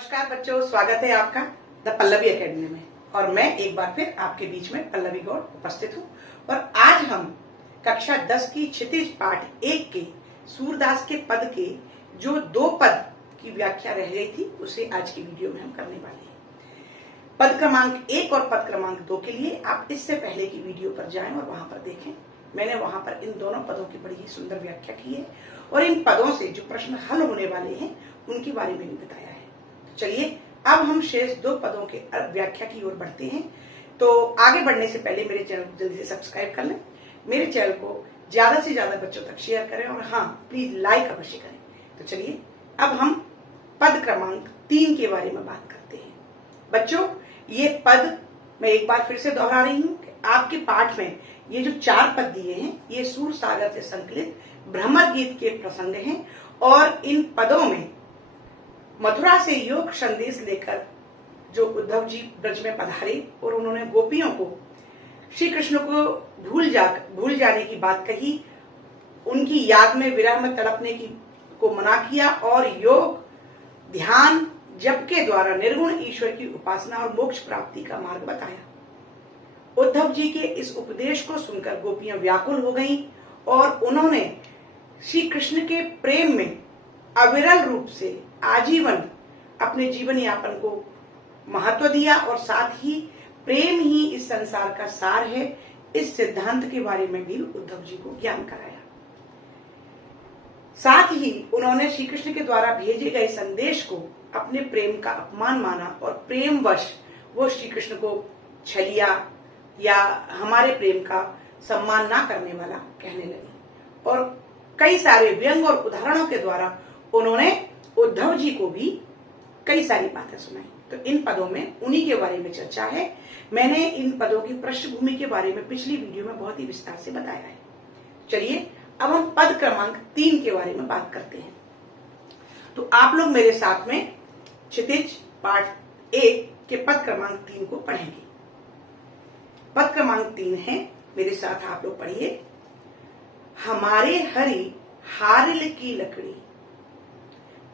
नमस्कार बच्चों, स्वागत है आपका द पल्लवी एकेडमी में। और मैं एक बार फिर आपके बीच में पल्लवी गौड़ उपस्थित हूँ। और आज हम कक्षा 10 की क्षितिज पाठ 1 के सूरदास के पद के जो 2 पद की व्याख्या रह गई थी उसे आज की वीडियो में हम करने वाले हैं। पद क्रमांक 1 और पद क्रमांक 2 के लिए आप इससे पहले की वीडियो पर जाएं और वहां पर देखें। मैंने वहां पर इन दोनों पदों की बड़ी ही सुंदर व्याख्या की है और इन पदों से जो प्रश्न हल होने वाले हैं उनके बारे में भी बताया है। तो चलिए अब हम शेष 2 पदों के व्याख्या की ओर बढ़ते हैं। तो आगे बढ़ने से पहले मेरे चैनल को जल्दी से सब्सक्राइब कर लें, मेरे चैनल को ज्यादा से ज्यादा बच्चों तक शेयर करें और हाँ, प्लीज लाइक अवश्य करें। तो चलिए अब हम पद क्रमांक 3 के बारे में बात करते हैं। बच्चों, ये पद मैं एक बार फिर से दोहरा रही हूँ कि आपके पाठ में ये जो 4 पद दिए हैं ये सूर सागर से संकलित भ्रमर गीत के प्रसंग हैं और इन पदों में मथुरा से योग संदेश लेकर जो उद्धव जी ब्रज में पधारे और उन्होंने गोपियों को श्री कृष्ण को भूल जाने की बात कही, उनकी याद में विरह में तड़पने की को मना किया और योग ध्यान जप के द्वारा निर्गुण ईश्वर की उपासना और मोक्ष प्राप्ति का मार्ग बताया। उद्धव जी के इस उपदेश को सुनकर गोपियां व्याकुल हो गईं और उन्होंने श्री कृष्ण के प्रेम में अविरल रूप से आजीवन अपने जीवन यापन को महत्व दिया और साथ ही प्रेम ही इस संसार का सार है, इस सिद्धांत के बारे में भी उद्धव जी को ज्ञान कराया। साथ ही उन्होंने श्री कृष्ण के द्वारा भेजे गए संदेश को अपने प्रेम का अपमान माना और प्रेमवश वो श्री कृष्ण को छलिया या हमारे प्रेम का सम्मान ना करने वाला कहने लगे और कई सारे व्यंग और उदाहरणों के द्वारा उन्होंने उद्धव जी को भी कई सारी बातें सुनाई। तो इन पदों में उन्हीं के बारे में चर्चा है। मैंने इन पदों की पृष्ठभूमि के बारे में पिछली वीडियो में बहुत ही विस्तार से बताया है। चलिए अब हम पद क्रमांक 3 के बारे में बात करते हैं। तो आप लोग मेरे साथ में क्षितिज पाठ 1 के पद क्रमांक 3 को पढ़ेंगे। पद क्रमांक 3 है, मेरे साथ आप लोग पढ़िए। हमारे हरि हारिल की लकड़ी,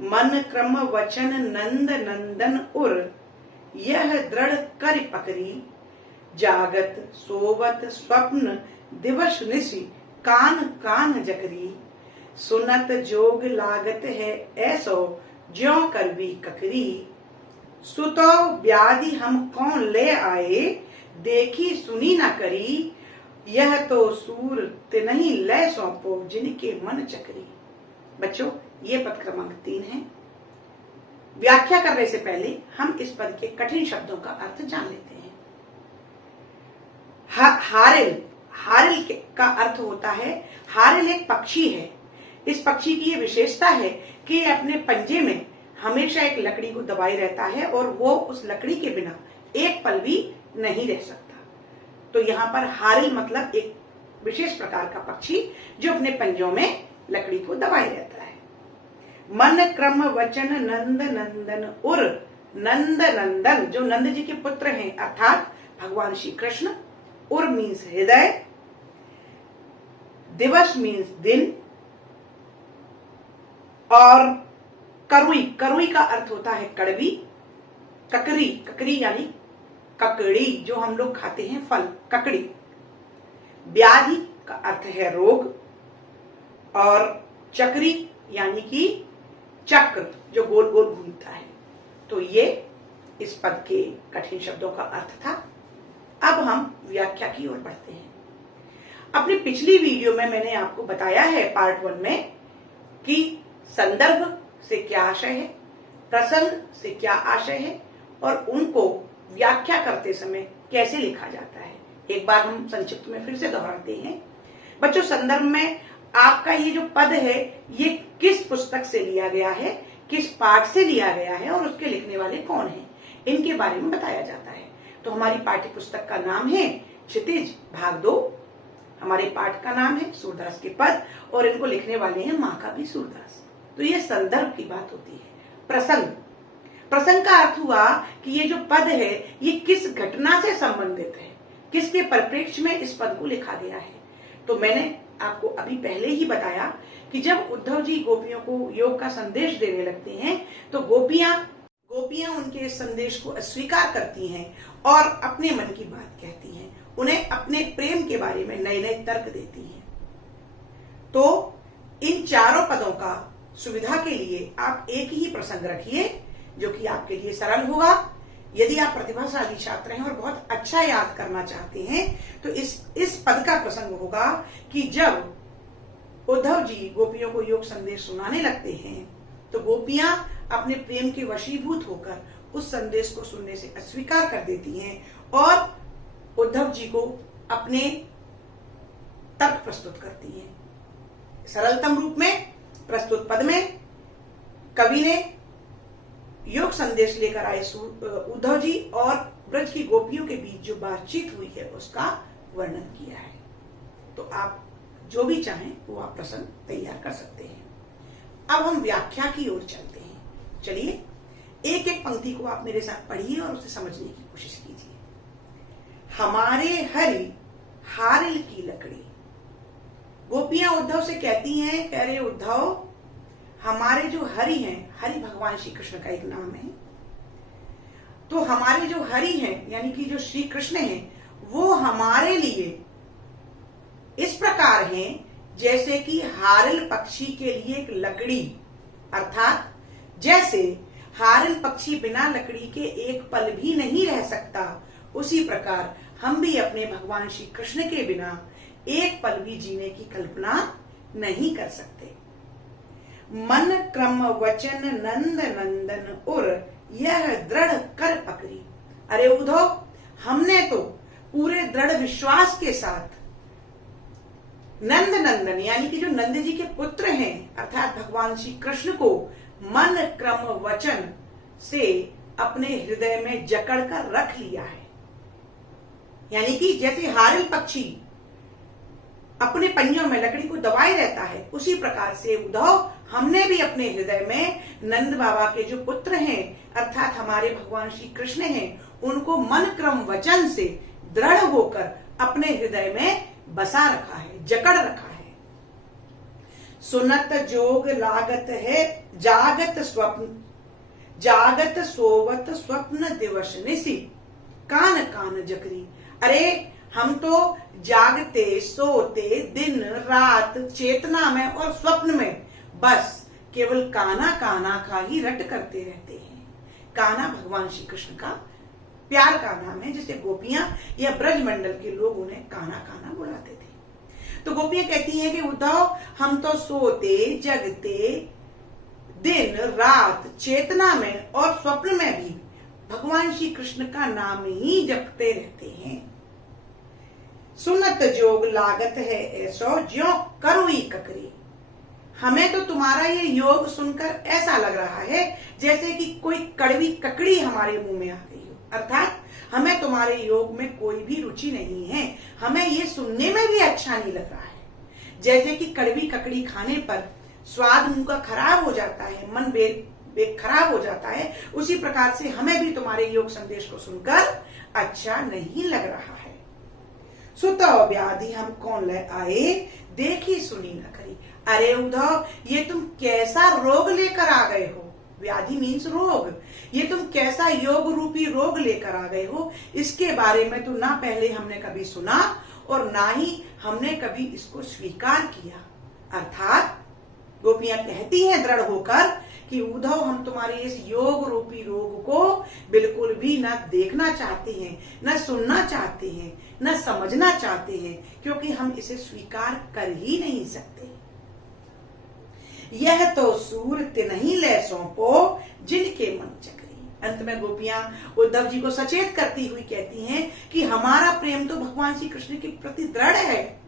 मन क्रम वचन नंद नंदन उर, यह दृढ़ कर पकड़ी, जागत सोवत स्वप्न दिवस निशि, कान कान जकरी, सुनत जोग लागत है ऐसो, ज्यों करवी ककरी, सुतो व्याधि हम कौन ले आए, देखी सुनी न करी, यह तो सूर तिनहि लय सौंपो, जिनके मन चकरी। बच्चों, ये पद क्रमांक 3 है। व्याख्या करने से पहले हम इस पद के कठिन शब्दों का अर्थ जान लेते हैं। हारिल का अर्थ होता है, हारिल एक पक्षी है। इस पक्षी की ये विशेषता है कि अपने पंजे में हमेशा एक लकड़ी को दबाए रहता है और वो उस लकड़ी के बिना एक पल भी नहीं रह सकता। तो यहाँ पर हारिल मतलब एक विशेष प्रकार का पक्षी जो अपने पंजों में लकड़ी को दबाए रहता है। मन क्रम वचन नंद नंदन उर, नंद नंदन जो नंद जी के पुत्र हैं अर्थात भगवान श्री कृष्ण, उर मीन्स हृदय, दिवस मीन्स दिन और करुई, करुई का अर्थ होता है कड़वी, ककरी, ककरी यानी ककड़ी जो हम लोग खाते हैं फल, ककड़ी, व्याधि का अर्थ है रोग और चक्री यानी कि चक्र जो गोल गोल घूमता है। तो ये इस पद के कठिन शब्दों का अर्थ था। अब हम व्याख्या की ओर बढ़ते हैं। अपनी पिछली वीडियो में मैंने आपको बताया है पार्ट 1 में कि संदर्भ से क्या आशय है, प्रसंग से क्या आशय है और उनको व्याख्या करते समय कैसे लिखा जाता है। एक बार हम संक्षिप्त में फिर से दोहराते हैं। बच्चों, संदर्भ में आपका ये जो पद है ये किस पुस्तक से लिया गया है, किस पाठ से लिया गया है और उसके लिखने वाले कौन हैं, इनके बारे में बताया जाता है। तो हमारी पाठ्य पुस्तक का नाम है क्षितिज भाग 2। हमारे पाठ का नाम है सूरदास के पद और इनको लिखने वाले हैं महाकवि सूरदास। तो ये संदर्भ की बात होती है। प्रसंग, प्रसंग का अर्थ हुआ कि ये जो पद है ये किस घटना से संबंधित है, किसके परिप्रेक्ष्य में इस पद को लिखा गया है। तो मैंने आपको अभी पहले ही बताया कि जब उद्धव जी गोपियों को योग का संदेश देने लगते हैं तो गोपियां गोपियां उनके इस संदेश को अस्वीकार करती हैं और अपने मन की बात कहती हैं, उन्हें अपने प्रेम के बारे में नए नए तर्क देती हैं। तो इन चारों पदों का सुविधा के लिए आप एक ही प्रसंग रखिए जो कि आपके लिए सरल होगा। यदि आप प्रतिभाशाली छात्र हैं और बहुत अच्छा याद करना चाहते हैं तो इस पद का प्रसंग होगा कि जब उद्धव जी गोपियों को योग संदेश सुनाने लगते हैं तो गोपियां अपने प्रेम के वशीभूत होकर उस संदेश को सुनने से अस्वीकार कर देती हैं और उद्धव जी को अपने तर्क प्रस्तुत करती हैं। सरलतम रूप में प्रस्तुत पद में कवि ने योग संदेश लेकर आए उद्धव जी और ब्रज की गोपियों के बीच जो बातचीत हुई है उसका वर्णन किया है। तो आप जो भी चाहें वो आप प्रसंग तैयार कर सकते हैं। अब हम व्याख्या की ओर चलते हैं। चलिए एक एक पंक्ति को आप मेरे साथ पढ़िए और उसे समझने की कोशिश कीजिए। हमारे हरि हारिल की लकड़ी। गोपियां उद्धव से कहती हैं, कह रहे उद्धव हमारे जो हरि हैं, हरि भगवान श्री कृष्ण का एक नाम है, तो हमारे जो हरि हैं यानी कि जो श्री कृष्ण हैं वो हमारे लिए इस प्रकार हैं जैसे कि हारिल पक्षी के लिए एक लकड़ी, अर्थात जैसे हारिल पक्षी बिना लकड़ी के एक पल भी नहीं रह सकता, उसी प्रकार हम भी अपने भगवान श्री कृष्ण के बिना एक पल भी जीने की कल्पना नहीं कर सकते। मन क्रम वचन नंद नंदन और यह दृढ़ कर पकड़ी। अरे उद्धव हमने तो पूरे दृढ़ विश्वास के साथ नंद नंदन यानी कि जो नंद जी के पुत्र हैं अर्थात भगवान श्री कृष्ण को मन क्रम वचन से अपने हृदय में जकड़ कर रख लिया है। यानी कि जैसे हारिल पक्षी अपने पंजों में लकड़ी को दबाए रहता है, उसी प्रकार से उद्धव हमने भी अपने हृदय में नंद बाबा के जो पुत्र हैं अर्थात हमारे भगवान श्री कृष्ण हैं उनको मन क्रम वचन से दृढ़ होकर अपने हृदय में बसा रखा है, जकड़ रखा है। सुनत जोग लागत है जागत स्वप्न, जागत सोवत स्वप्न दिवस निसी कान कान जकरी। अरे हम तो जागते सोते दिन रात चेतना में और स्वप्न में बस केवल काना काना का ही रट करते रहते हैं। काना भगवान श्री कृष्ण का प्यार का नाम है, जिसे गोपियां या ब्रज मंडल के लोग उन्हें काना काना बुलाते थे। तो गोपियां कहती हैं कि उद्धव हम तो सोते जगते दिन रात चेतना में और स्वप्न में भी भगवान श्री कृष्ण का नाम ही जपते रहते हैं। सुनत जोग लागत है ऐसो ज्यों करुई ककरी। हमें तो तुम्हारा ये योग सुनकर ऐसा लग रहा है जैसे कि कोई कड़वी ककड़ी हमारे मुंह में आ गई हो, अर्थात हमें तुम्हारे योग में कोई भी रुचि नहीं है, हमें ये सुनने में भी अच्छा नहीं लग रहा है। जैसे कि कड़वी ककड़ी खाने पर स्वाद मुंह का खराब हो जाता है, मन खराब हो जाता है, उसी प्रकार से हमें भी तुम्हारे योग संदेश को सुनकर अच्छा नहीं लग रहा है। सुतो व्याधि हम कौन ले आए देखी सुनी न करी। अरे उद्धव ये तुम कैसा रोग लेकर आ गए हो। व्याधि मीन्स रोग। ये तुम कैसा योग रूपी रोग लेकर आ गए हो, इसके बारे में तो ना पहले हमने कभी सुना और ना ही हमने कभी इसको स्वीकार किया। अर्थात गोपियां कहती हैं दृढ़ होकर कि उद्धव हम तुम्हारे इस योग रूपी रोग को बिल्कुल भी ना देखना चाहते हैं, ना सुनना चाहते हैं, ना समझना चाहते हैं, क्योंकि हम इसे स्वीकार कर ही नहीं सकते। यह तो सूरत नहीं ले सौंपो जिनके मन चक्री। अंत में गोपियां उद्धव जी को सचेत करती हुई कहती हैं कि हमारा प्रेम तो भगवान श्री कृष्ण के प्रति दृढ़ है,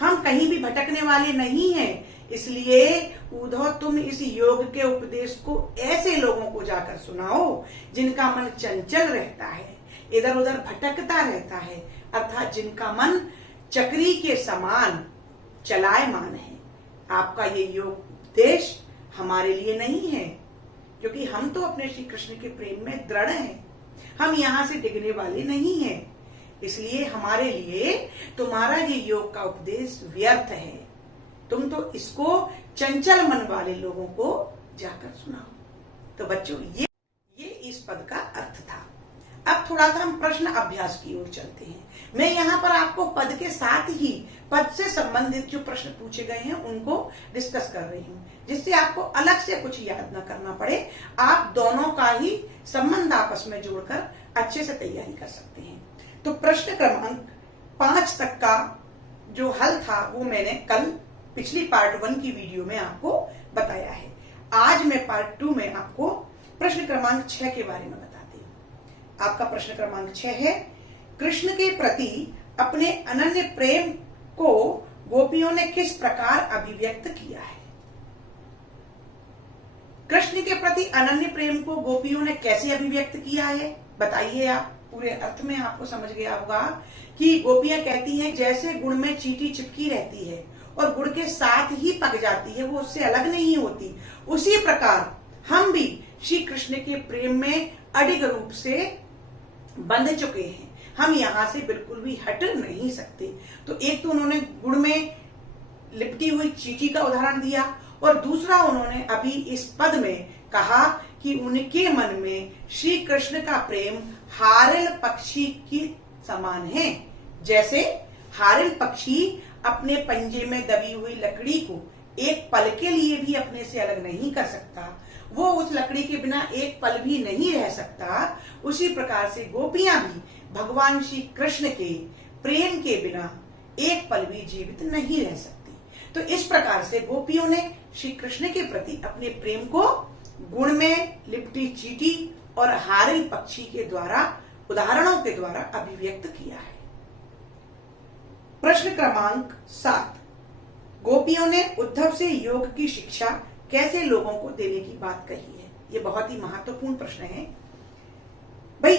हम कहीं भी भटकने वाले नहीं हैं। इसलिए उद्धव तुम इस योग के उपदेश को ऐसे लोगों को जाकर सुनाओ जिनका मन चंचल रहता है, इधर उधर भटकता रहता है, अर्थात जिनका मन चक्री के समान चलायमान है। आपका ये योग उपदेश हमारे लिए नहीं है, क्योंकि हम तो अपने श्री कृष्ण के प्रेम में दृढ़ हैं, हम यहां से डिगने वाले नहीं हैं। इसलिए हमारे लिए तुम्हारा ये योग का उपदेश व्यर्थ है। तुम तो इसको चंचल मन वाले लोगों को जाकर सुनाओ। तो बच्चों ये इस पद का अर्थ था। अब थोड़ा सा हम प्रश्न अभ्यास की ओर चलते हैं। मैं यहाँ पर आपको पद के साथ ही पद से संबंधित जो प्रश्न पूछे गए हैं उनको डिस्कस कर रही हूँ, जिससे आपको अलग से कुछ याद न करना पड़े। आप दोनों का ही संबंध आपस में जोड़कर अच्छे से तैयारी कर सकते हैं। तो प्रश्न क्रमांक 5 तक का जो हल था वो मैंने कल पिछली पार्ट 1 की वीडियो में आपको बताया है। आज मैं पार्ट 2 में आपको प्रश्न क्रमांक 6 के बारे में बताती हूँ। आपका प्रश्न क्रमांक 6 है, कृष्ण के प्रति अपने अनन्य प्रेम को गोपियों ने किस प्रकार अभिव्यक्त किया है? कृष्ण के प्रति अनन्य प्रेम को गोपियों ने कैसे अभिव्यक्त किया है बताइए। आप पूरे अर्थ में आपको समझ गया होगा कि गोपियां कहती हैं जैसे गुड़ में चींटी चिपकी रहती है और गुड़ के साथ ही पक जाती है, वो उससे अलग नहीं होती, उसी प्रकार हम भी श्री कृष्ण के प्रेम में अडिग रूप से बंध चुके हैं। हम यहाँ से बिल्कुल भी हट नहीं सकते। तो एक तो उन्होंने गुड़ में लिपटी हुई चींटी का उदाहरण दिया और दूसरा उन्होंने अभी इस पद में कहा कि उनके मन में श्री कृष्ण का प्रेम हारिल पक्षी की समान है। जैसे हारिल पक्षी अपने पंजे में दबी हुई लकड़ी को एक पल के लिए भी अपने से अलग नहीं कर सकता, वो उस लकड़ी के बिना एक पल भी नहीं रह सकता, उसी प्रकार से गोपियां भी भगवान श्री कृष्ण के प्रेम के बिना एक पल भी जीवित नहीं रह सकती। तो इस प्रकार से गोपियों ने श्री कृष्ण के प्रति अपने प्रेम को गुण में लिपटी चींटी और हारिल पक्षी के द्वारा उदाहरणों के द्वारा अभिव्यक्त किया है। प्रश्न क्रमांक 7, गोपियों ने उद्धव से योग की शिक्षा कैसे लोगों को देने की बात कही है? ये बहुत ही महत्वपूर्ण प्रश्न है। भाई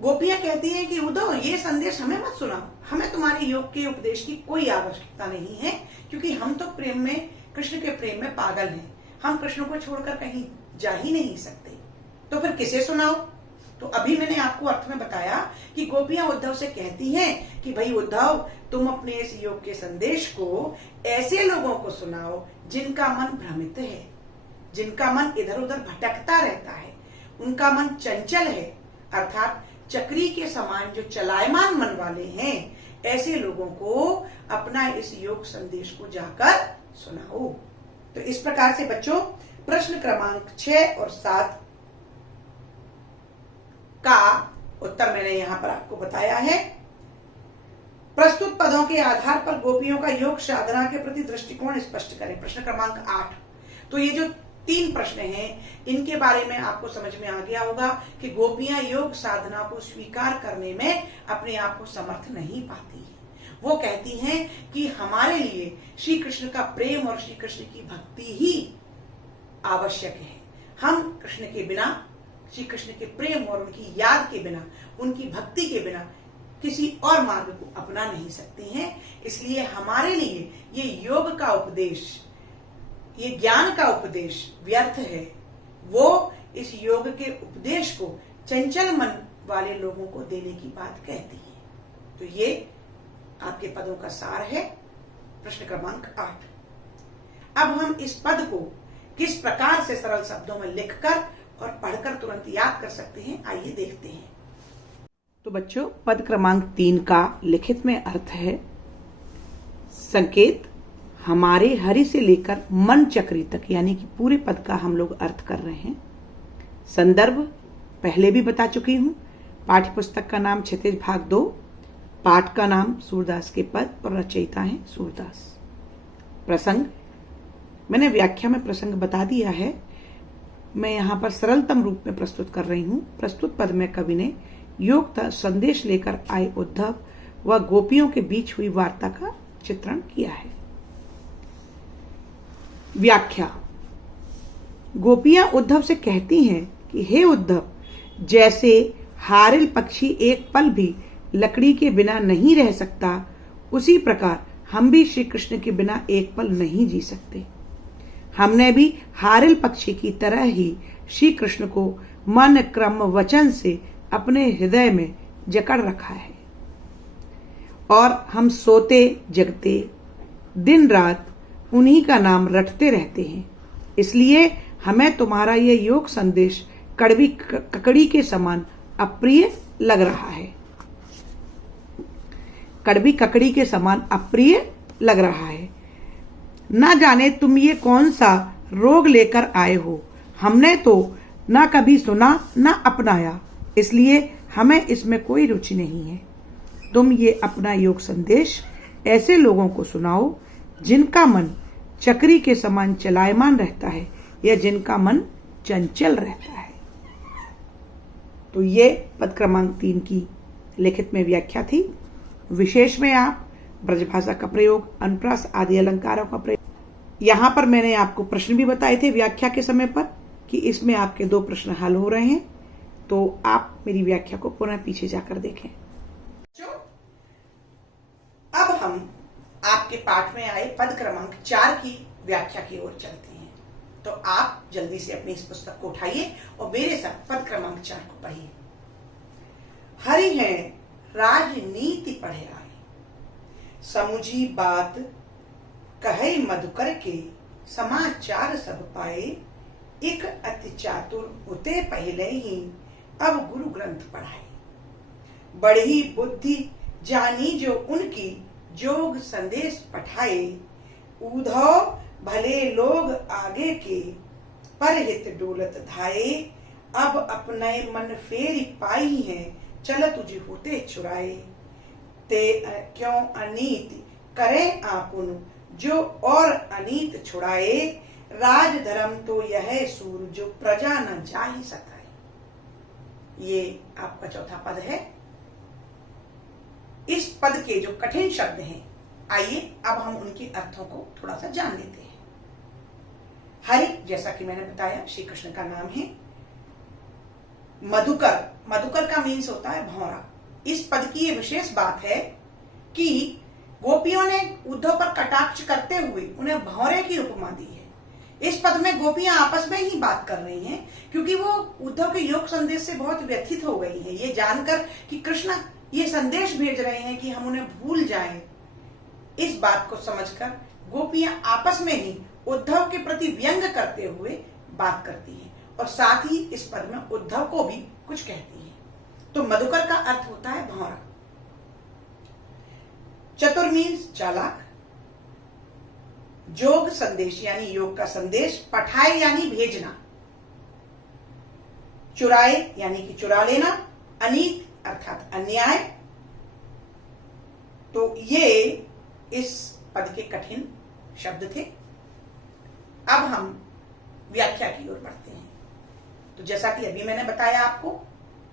गोपियां कहती हैं कि उद्धव ये संदेश हमें मत सुनाओ, हमें तुम्हारे योग के उपदेश की कोई आवश्यकता नहीं है, क्योंकि हम तो प्रेम में, कृष्ण के प्रेम में पागल हैं, हम कृष्ण को छोड़कर कहीं जा ही नहीं सकते, तो फिर किसे सुनाओ? तो अभी मैंने आपको अर्थ में बताया कि गोपियां उद्धव से कहती हैं कि भाई उद्धव तुम अपने इस योग के संदेश को ऐसे लोगों को सुनाओ जिनका मन भ्रमित है, जिनका मन इधर उधर भटकता रहता है, उनका मन चंचल है, अर्थात चक्री के समान जो चलायमान मन वाले हैं, ऐसे लोगों को अपना इस योग संदेश को जाकर सुनाओ। तो इस प्रकार से बच्चों प्रश्न क्रमांक 6 और 7 का उत्तर मैंने यहां पर आपको बताया है। प्रस्तुत पदों के आधार पर गोपियों का योग साधना के प्रति दृष्टिकोण स्पष्ट करें। प्रश्न क्रमांक 8। तो ये जो 3 प्रश्न हैं इनके बारे में आपको समझ में आ गया होगा कि गोपियां योग साधना को स्वीकार करने में अपने आप को समर्थ नहीं पाती है। वो कहती हैं कि हमारे लिए श्री कृष्ण का प्रेम और श्री कृष्ण की भक्ति ही आवश्यक है। हम कृष्ण के बिना, श्री कृष्ण के प्रेम और उनकी याद के बिना, उनकी भक्ति के बिना किसी और मार्ग को अपना नहीं सकते हैं। इसलिए हमारे लिए ये योग का उपदेश, ये ज्ञान का उपदेश व्यर्थ है। वो इस योग के उपदेश को चंचल मन वाले लोगों को देने की बात कहती है। तो ये आपके पदों का सार है, प्रश्न क्रमांक 8। अब हम इस पद को किस प्रकार से सरल शब्दों में लिखकर और पढ़कर तुरंत याद कर सकते हैं, आइए देखते हैं। तो बच्चों पद क्रमांक 3 का लिखित में अर्थ है, संकेत हमारे हरि से लेकर मन चक्री तक, यानी कि पूरे पद का हम लोग अर्थ कर रहे हैं। संदर्भ पहले भी बता चुकी हूं, पाठ्य पुस्तक का नाम क्षितिज भाग 2, पाठ का नाम सूरदास के पद और रचयिता है सूरदास। प्रसंग मैंने व्याख्या में प्रसंग बता दिया है, मैं यहाँ पर सरलतम रूप में प्रस्तुत कर रही हूँ। प्रस्तुत पद में कवि ने योग संदेश लेकर आए उद्धव व गोपियों के बीच हुई वार्ता का चित्रण किया है। व्याख्या। गोपियां उद्धव से कहती हैं कि हे उद्धव, जैसे हारिल पक्षी एक पल भी लकड़ी के बिना नहीं रह सकता, उसी प्रकार हम भी श्री कृष्ण के बिना एक पल नहीं जी सकते। हमने भी हारिल पक्षी की तरह ही श्री कृष्ण को मन क्रम वचन से अपने हृदय में जकड़ रखा है और हम सोते जगते दिन रात उन्हीं का नाम रटते रहते हैं। इसलिए हमें तुम्हारा ये योग संदेश कड़वी ककड़ी के समान अप्रिय लग रहा है। कड़वी ककड़ी के समान अप्रिय लग रहा है। ना जाने तुम ये कौन सा रोग लेकर आए हो, हमने तो ना कभी सुना ना अपनाया, इसलिए हमें इसमें कोई रुचि नहीं है। तुम ये अपना योग संदेश ऐसे लोगों को सुनाओ जिनका मन चक्री के समान चलायमान रहता है या जिनका मन चंचल रहता है। तो ये पद क्रमांक 3 की लिखित में व्याख्या थी। विशेष में आप ब्रजभाषा का प्रयोग, अनुप्रास आदि अलंकारों का प्रयोग। यहां पर मैंने आपको प्रश्न भी बताए थे व्याख्या के समय पर कि इसमें आपके 2 प्रश्न हल हो रहे हैं, तो आप मेरी व्याख्या को पुनः पीछे जाकर देखें। अब हम आपके पाठ में आए पद क्रमांक 4 की व्याख्या की ओर चलते हैं। तो आप जल्दी से अपनी इस पुस्तक को उठाइए और मेरे साथ पद क्रमांक 4 को पढ़िए। हरि है राजनीति पढ़े आए, समुझी बात कहे मधुकर के, समाचार सब पाए, एक अति चातुर होते पहले ही, अब गुरु ग्रंथ पढ़ाए। बड़ी बुद्धि जानी जो उनकी, जोग संदेश पठाए, उधव भले लोग आगे के, परहित डोलत धाये, अब अपने मन फेरी पाई है, चल तुझे होते चुराए। ते क्यों अनीत करे आपुन, जो और अनीत छुड़ाए, राज धर्म तो यह सूर, जो प्रजा न जाहि सताए। ये आपका चौथा पद है। इस पद के जो कठिन शब्द हैं, आइए अब हम उनके अर्थों को थोड़ा सा जान लेते हैं। हरि, जैसा कि मैंने बताया, श्री कृष्ण का नाम है। मधुकर, मधुकर का मीन्स होता है भौरा। इस पद की ये विशेष बात है कि गोपियों ने उद्धव पर कटाक्ष करते हुए उन्हें भौरे की उपमा दी है। इस पद में गोपियां आपस में ही बात कर रही हैं, क्योंकि वो उद्धव के योग संदेश से बहुत व्यथित हो गई हैं, ये जानकर कि कृष्ण ये संदेश भेज रहे हैं कि हम उन्हें भूल जाएं। इस बात को समझकर गोपियां आपस में ही उद्धव के प्रति व्यंग करते हुए बात करती हैं और साथ ही इस पद में उद्धव को भी कुछ कहती हैं। तो मधुकर का अर्थ होता है भौरा। चतुर मीन्स चालाक। जोग संदेश यानी योग का संदेश, पठाए यानी भेजना, चुराए यानी कि चुरा लेना, अनीत अर्थात अन्याय। तो ये इस पद के कठिन शब्द थे। अब हम व्याख्या की ओर बढ़ते हैं। तो जैसा कि अभी मैंने बताया आपको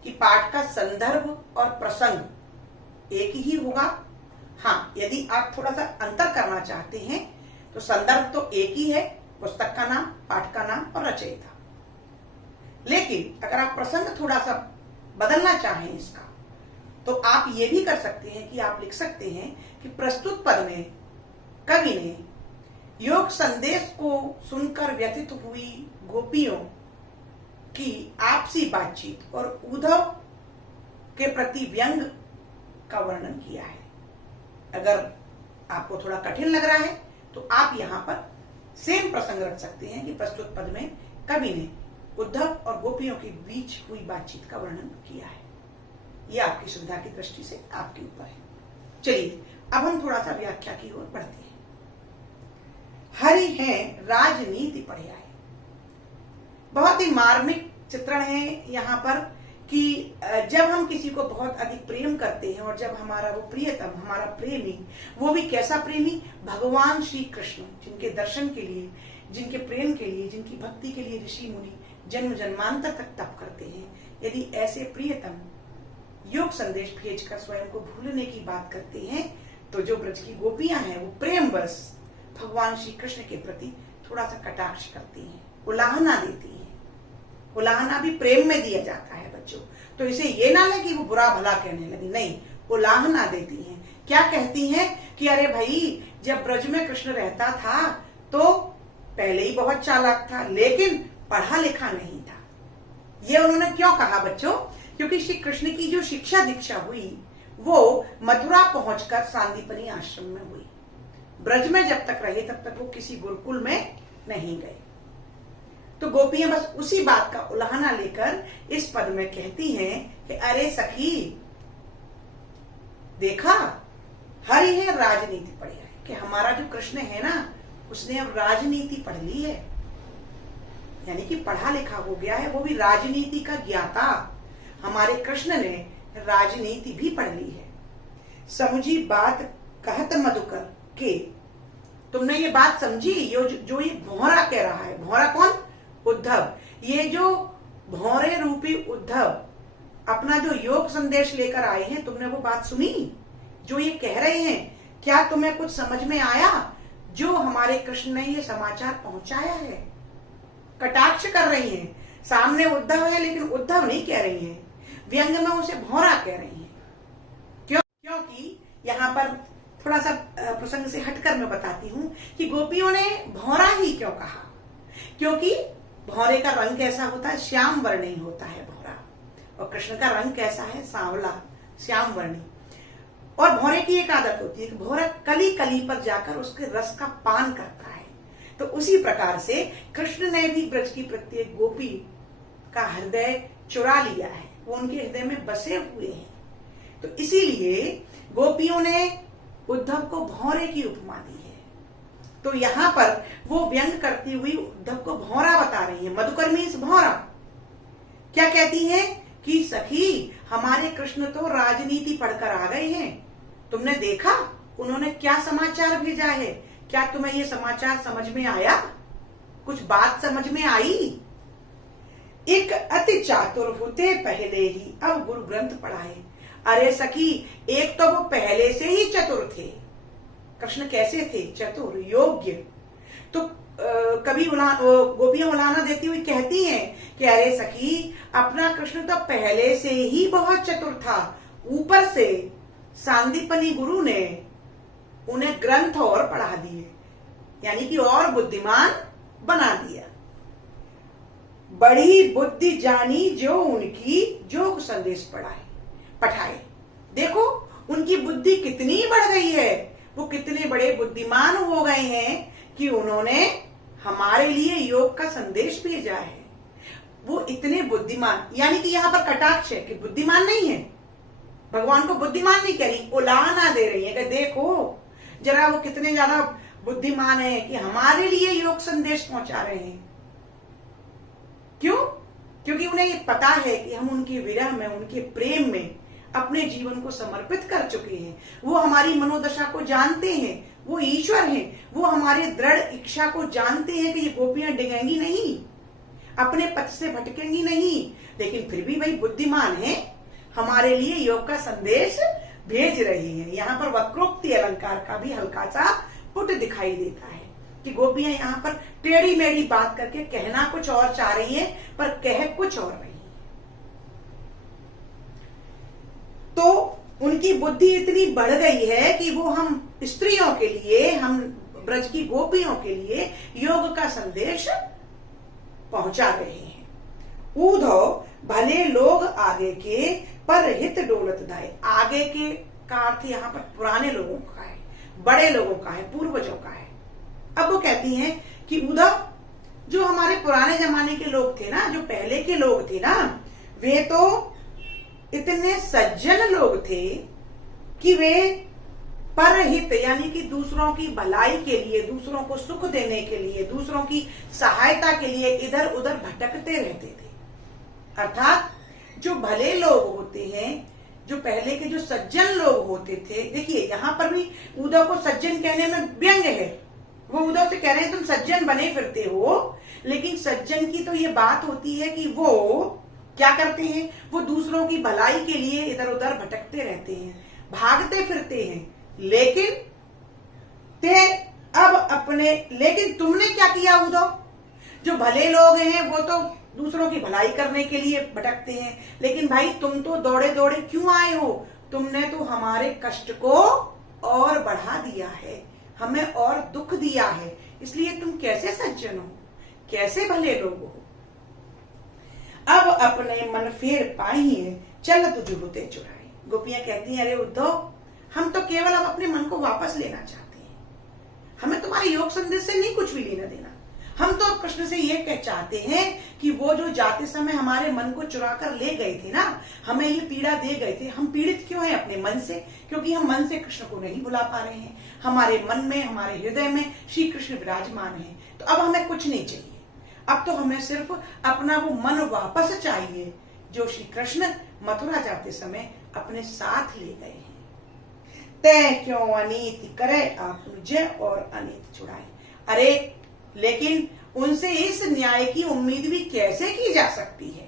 कि पाठ का संदर्भ और प्रसंग एक ही होगा। हाँ, यदि आप थोड़ा सा अंतर करना चाहते हैं तो संदर्भ तो एक ही है, पुस्तक का नाम, पाठ का नाम और रचयिता। लेकिन अगर आप प्रसंग थोड़ा सा बदलना चाहें इसका, तो आप ये भी कर सकते हैं कि आप लिख सकते हैं कि प्रस्तुत पद में कवि ने योग संदेश को सुनकर व्यथित हुई गोपियों की आपसी बातचीत और उद्धव के प्रति व्यंग का वर्णन किया है। अगर आपको थोड़ा कठिन लग रहा है तो आप यहां पर सेम प्रसंग रख सकते हैं कि प्रस्तुत पद में कवि ने उद्धव और गोपियों के बीच हुई बातचीत का वर्णन किया है। यह आपकी सुविधा की दृष्टि से आपके ऊपर है। चलिए अब हम थोड़ा सा व्याख्या की ओर बढ़ते हैं। हरि है राजनीति पढ़े आए। बहुत ही मार्मिक चित्रण है यहाँ पर कि जब हम किसी को बहुत अधिक प्रेम करते हैं और जब हमारा वो प्रियतम, हमारा प्रेमी, वो भी कैसा प्रेमी, भगवान श्री कृष्ण, जिनके दर्शन के लिए, जिनके प्रेम के लिए, जिनकी भक्ति के लिए ऋषि मुनि जन्म जन्मांतर तक तप करते हैं, यदि ऐसे प्रियतम योग संदेश भेजकर स्वयं को भूलने की बात करते हैं, तो जो ब्रज की गोपियां हैं वो प्रेमवश भगवान श्री कृष्ण के प्रति थोड़ा सा कटाक्ष करती हैं, उलाहना देती हैं। उलाहना भी प्रेम में दिया जाता है बच्चों, तो इसे ये ना ले कि वो बुरा भला कहने लगी, नहीं, उलाहना देती हैं। क्या कहती हैं कि अरे भाई, जब ब्रज में कृष्ण रहता था तो पहले ही बहुत चालाक था, लेकिन पढ़ा लिखा नहीं था। ये उन्होंने क्यों कहा बच्चों? क्योंकि श्री कृष्ण की जो शिक्षा दीक्षा हुई वो मथुरा पहुंचकर सांदीपनी आश्रम में हुई। ब्रज में जब तक रहे तब तक वो किसी गुरुकुल में नहीं गए। तो गोपियां बस उसी बात का उलाहना लेकर इस पद में कहती हैं कि अरे सखी देखा, हरि है राजनीति पढ़ी है, कि हमारा जो कृष्ण है ना उसने अब राजनीति पढ़ ली है, यानी कि पढ़ा लिखा हो गया है, वो भी राजनीति का ज्ञाता। हमारे कृष्ण ने राजनीति भी पढ़ ली है। समझी बात कहत मधुकर के, तुमने ये बात समझी जो ये भौरा कह रहा है। भौरा कौन? उद्धव। ये जो भौरे रूपी उद्धव अपना जो योग संदेश लेकर आए हैं, तुमने वो बात सुनी जो ये कह रहे हैं? क्या तुम्हें कुछ समझ में आया जो हमारे कृष्ण ने ये समाचार पहुंचाया है? कटाक्ष कर रही हैं, सामने उद्धव है लेकिन उद्धव नहीं कह रही हैं, व्यंग में उसे भौरा कह रही हैं। क्योंकि यहाँ पर थोड़ा सा प्रसंग से हटकर मैं बताती हूं कि गोपियों ने भौरा ही क्यों कहा। क्योंकि भौरे का रंग कैसा होता है? श्याम वर्णी होता है भौरा, और कृष्ण का रंग कैसा है? सांवला, श्याम वर्णी। और भौरे की एक आदत होती है कि भौरा कली कली पर जाकर उसके रस का पान करता है। तो उसी प्रकार से कृष्ण ने भी ब्रज की प्रत्येक गोपी का हृदय चुरा लिया है, वो उनके हृदय में बसे हुए हैं। तो इसीलिए गोपियों ने उद्धव को भौरे की उपमा दी है। तो यहाँ पर वो व्यंग करती हुई उद्धव को भौरा बता रही है। मधुकर मीन्स भौरा। क्या कहती है कि सखी, हमारे कृष्ण तो राजनीति पढ़कर आ गए हैं, तुमने देखा उन्होंने क्या समाचार भेजा है? क्या तुम्हें ये समाचार समझ में आया? कुछ बात समझ में आई? एक अति चातुर होते पहले ही अब गुरु ग्रंथ पढ़ाए। अरे सखी, एक तो वो पहले से ही चतुर थे। कृष्ण कैसे थे? चतुर, योग्य। तो कभी गोपियां उलाहना देती हुई कहती हैं कि अरे सखी, अपना कृष्ण तो पहले से ही बहुत चतुर था, ऊपर से सांदीपनी गुरु ने उन्हें ग्रंथ और पढ़ा दिए, यानी कि और बुद्धिमान बना दिया। बड़ी बुद्धि जानी जो उनकी जो संदेश पठाए। देखो उनकी बुद्धि कितनी बढ़ गई है, वो कितने बड़े बुद्धिमान हो गए हैं कि उन्होंने हमारे लिए योग का संदेश भेजा है। वो इतने बुद्धिमान, यानी कि यहाँ पर कटाक्ष है कि बुद्धिमान नहीं है, भगवान को बुद्धिमान नहीं कह रही, उलाहना दे रही है कि देखो जरा वो कितने ज्यादा बुद्धिमान है कि हमारे लिए योग संदेश पहुंचा रहे हैं। क्यों? क्योंकि उन्हें ये पता है कि हम उनके विरह में, उनके प्रेम में अपने जीवन को समर्पित कर चुके हैं। वो हमारी मनोदशा को जानते हैं, वो ईश्वर हैं, वो हमारे दृढ़ इच्छा को जानते हैं कि ये गोपियां डिगेंगी नहीं, अपने पथ से भटकेंगी नहीं, लेकिन फिर भी भाई बुद्धिमान है, हमारे लिए योग का संदेश भेज रही है। यहाँ पर वक्रोक्ति अलंकार का भी हल्का सा पुट दिखाई देता है कि गोपियां यहाँ पर टेढ़ी मेढ़ी बात करके कहना कुछ और चाह रही है पर कह कुछ और नहीं। तो उनकी बुद्धि इतनी बढ़ गई है कि वो हम स्त्रियों के लिए, हम ब्रज की गोपियों के लिए योग का संदेश पहुंचा रहे हैं। ऊधो भले लोग आगे के पर हित डोलत दाए। आगे के का अर्थ यहाँ पर पुराने लोगों का है, बड़े लोगों का है, पूर्वजों का है। अब वो कहती हैं कि उद्धव, जो हमारे पुराने जमाने के लोग थे ना, जो पहले के लोग थे ना, वे तो इतने सज्जन लोग थे कि वे परहित यानी कि दूसरों की भलाई के लिए, दूसरों को सुख देने के लिए, दूसरों की सहायता के लिए इधर उधर भटकते रहते थे। अर्थात जो भले लोग होते हैं, जो पहले के जो सज्जन लोग होते थे, देखिए यहाँ पर भी उद्धव को सज्जन कहने में व्यंग है। वो उद्धव से कह रहे हैं तुम सज्जन बने फिरते हो, लेकिन सज्जन की तो ये बात होती है कि वो क्या करते हैं, वो दूसरों की भलाई के लिए इधर उधर भटकते रहते हैं, भागते फिरते हैं। लेकिन तुमने क्या किया उद्धव? जो भले लोग हैं वो तो दूसरों की भलाई करने के लिए भटकते हैं, लेकिन भाई तुम तो दौड़े दौड़े क्यों आए हो? तुमने तो हमारे कष्ट को और बढ़ा दिया है, हमें और दुख दिया है, इसलिए तुम कैसे सज्जन हो, कैसे भले लोग हो? अब अपने मन फेर पाइए चल तुझ होते चुराए। गोपियां कहती हैं अरे उद्धव, हम तो केवल अब अपने मन को वापस लेना चाहते हैं, हमें तुम्हारे योग संदेश से नहीं कुछ भी लेना देना, हम तो कृष्ण से ये कह चाहते हैं कि वो जो जाते समय हमारे मन को चुरा कर ले गए थे ना, हमें ये पीड़ा दे गए थे, हम पीड़ित क्यों हैं अपने मन से? क्योंकि हम मन से कृष्ण को नहीं बुला पा रहे हैं। हमारे मन में, हमारे हृदय में श्री कृष्ण विराजमान है। तो अब हमें कुछ नहीं चाहिए, अब तो हमें सिर्फ अपना वो मन वापस चाहिए जो श्री कृष्ण मथुरा जाते समय अपने साथ ले गए हैं। तय क्यों अनीति करे आप मुझे और अनीत छुड़ाए। अरे लेकिन उनसे इस न्याय की उम्मीद भी कैसे की जा सकती है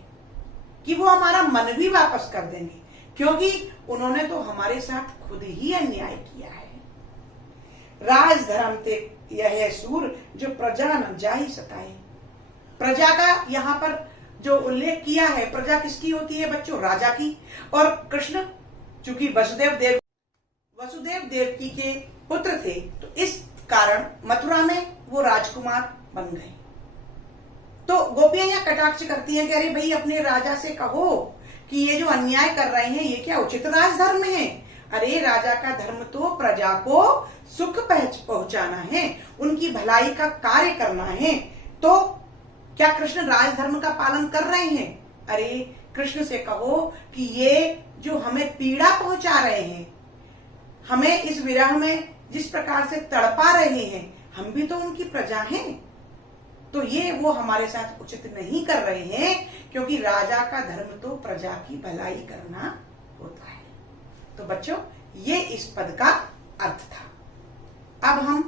कि वो हमारा मन भी वापस कर देंगे, क्योंकि उन्होंने तो हमारे साथ खुद ही अन्याय किया है। राज धर्म ते यह सूर जो प्रजा न जाहि सताए। प्रजा का यहाँ पर जो उल्लेख किया है, प्रजा किसकी होती है बच्चों? राजा की। और कृष्ण चूंकि वसुदेव देवकी के पुत्र थे, तो इस कारण मथुरा में वो राजकुमार बन गए। तो गोपियां यहाँ कटाक्ष करती हैं कि अरे भाई अपने राजा से कहो कि ये जो अन्याय कर रहे हैं ये क्या उचित राजधर्म है? अरे राजा का धर्म तो प्रजा को सुख पहुंचाना है, उनकी भलाई का कार्य करना है। तो क्या कृष्ण राजधर्म का पालन कर रहे हैं? अरे कृष्ण से कहो कि ये जो हमें पीड़ा पहुंचा रहे हैं, हमें इस विरह में जिस प्रकार से तड़पा रहे हैं, हम भी तो उनकी प्रजा हैं। तो ये वो हमारे साथ उचित नहीं कर रहे हैं, क्योंकि राजा का धर्म तो प्रजा की भलाई करना होता है। तो बच्चों ये इस पद का अर्थ था। अब हम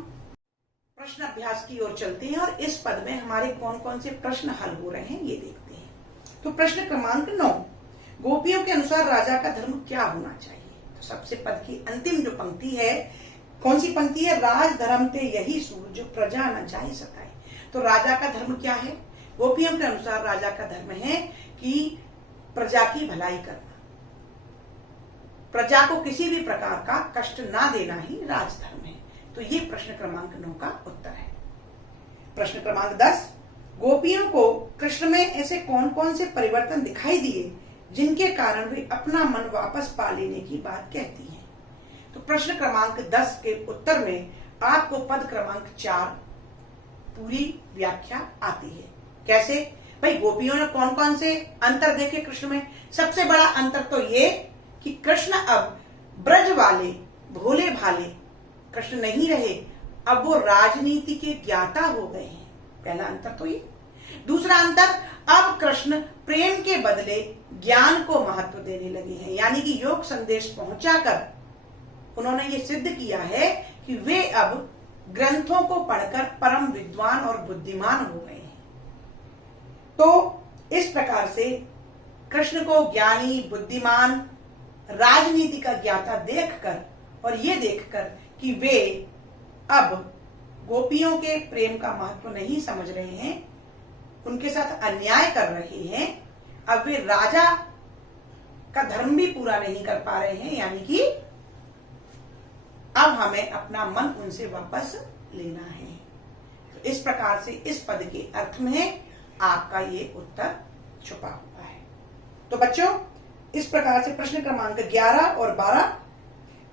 प्रश्न अभ्यास की ओर चलते हैं और इस पद में हमारे कौन कौन से प्रश्न हल हो रहे हैं ये देखते हैं। तो प्रश्न क्रमांक 9, गोपियों के अनुसार राजा का धर्म क्या होना चाहिए? तो सबसे पद की अंतिम जो पंक्ति है, कौन सी पंक्ति है? राज धर्म ते यही सूर जो प्रजा न जाहि सताए। तो राजा का धर्म क्या है? गोपियों के अनुसार राजा का धर्म है कि प्रजा की भलाई करना, प्रजा को किसी भी प्रकार का कष्ट ना देना ही राजधर्म है। तो ये प्रश्न क्रमांक 9 का उत्तर है। प्रश्न क्रमांक 10, गोपियों को कृष्ण में ऐसे कौन कौन से परिवर्तन दिखाई दिए जिनके कारण वे अपना मन वापस पा लेने की बात कहती हैं? तो प्रश्न क्रमांक 10 के उत्तर में आपको पद क्रमांक 4 पूरी व्याख्या आती है। कैसे? भाई गोपियों ने कौन कौन से अंतर देखे कृष्ण में? सबसे बड़ा अंतर तो ये कि कृष्ण अब ब्रज वाले भोले भाले कृष्ण नहीं रहे, अब वो राजनीति के ज्ञाता हो गए हैं। पहला अंतर तो ये। दूसरा अंतर, अब कृष्ण प्रेम के बदले ज्ञान को महत्व देने लगे हैं, यानी कि योग संदेश पहुंचाकर उन्होंने ये सिद्ध किया है कि वे अब ग्रंथों को पढ़कर परम विद्वान और बुद्धिमान हो गए हैं। तो इस प्रकार से कृष्ण को ज्ञानी, बुद्धिमान, राजनीति का ज्ञाता देखकर और ये देखकर कि वे अब गोपियों के प्रेम का महत्व नहीं समझ रहे हैं, उनके साथ अन्याय कर रहे हैं, अब वे राजा का धर्म भी पूरा नहीं कर पा रहे हैं, यानी कि अब हमें अपना मन उनसे वापस लेना है। तो इस प्रकार से इस पद के अर्थ में आपका ये उत्तर छुपा हुआ है। तो बच्चों इस प्रकार से प्रश्न क्रमांक 11 और 12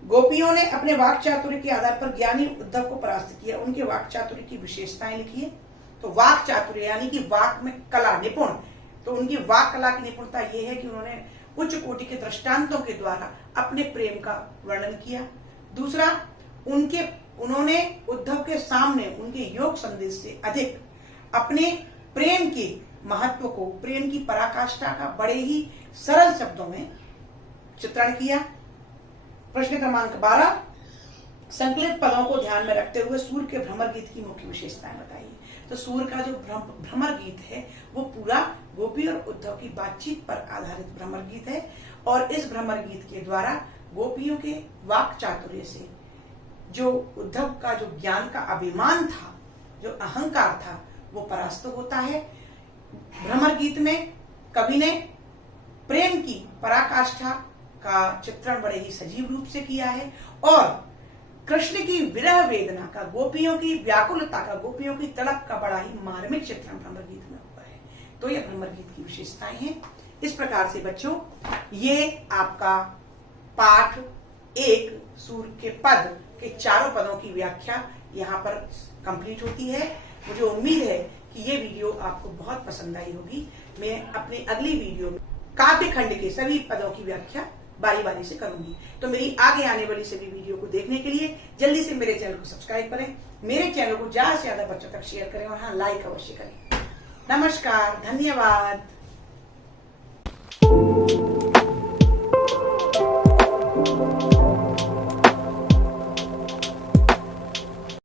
गोपियों ने अपने वाक चातुर्य के आधार पर ज्ञानी उद्धव को परास्त किया। उनके वाक चातुर्य की विशेषताएं लिखिए। तो वाक चातुर्य यानी कि वाक में कला, निपुण। तो उनकी वाक कला की निपुणता यह है कि उन्होंने उच्च कोटि के दृष्टांतों के द्वारा अपने प्रेम का वर्णन किया। दूसरा, उन्होंने उद्धव के सामने उनके योग संदेश से अधिक अपने प्रेम के महत्व को, प्रेम की पराकाष्ठा का बड़े ही सरल शब्दों में चित्रण किया। प्रश्न क्रमांक 12, संकलित पदों को ध्यान में रखते हुए सूर के भ्रमर गीत की मुख्य विशेषताएं बताइए। तो सूर का जो भ्रमर गीत है वो पूरा गोपी और उद्धव की बातचीत पर आधारित भ्रमर गीत है, और इस भ्रमर गीत के द्वारा गोपियों के वाक चातुर्य से जो उद्धव का जो ज्ञान का अभिमान था, जो अहंकार था, वो परास्त होता है। भ्रमर गीत में कवि ने प्रेम की पराकाष्ठा का चित्रण बड़े ही सजीव रूप से किया है, और कृष्ण की विरह वेदना का, गोपियों की व्याकुलता का, गोपियों की तड़प का बड़ा ही मार्मिक चित्रण भ्रमर गीत में हुआ है। तो ये भ्रमर गीत की विशेषताएं हैं। इस प्रकार से बच्चों ये आपका पाठ 1 सूर के पद के चारों पदों की व्याख्या यहाँ पर कंप्लीट होती है। मुझे उम्मीद है कि ये वीडियो आपको बहुत पसंद आई होगी। मैं अपने अगली वीडियो में काव्य खंड के सभी पदों की व्याख्या बारी बारी से करूंगी। तो मेरी आगे आने वाली सभी वीडियो को देखने के लिए जल्दी से मेरे चैनल को सब्सक्राइब करें, मेरे चैनल को ज्यादा से ज्यादा बच्चों तक शेयर करें और हाँ, लाइक अवश्य करें। नमस्कार, धन्यवाद।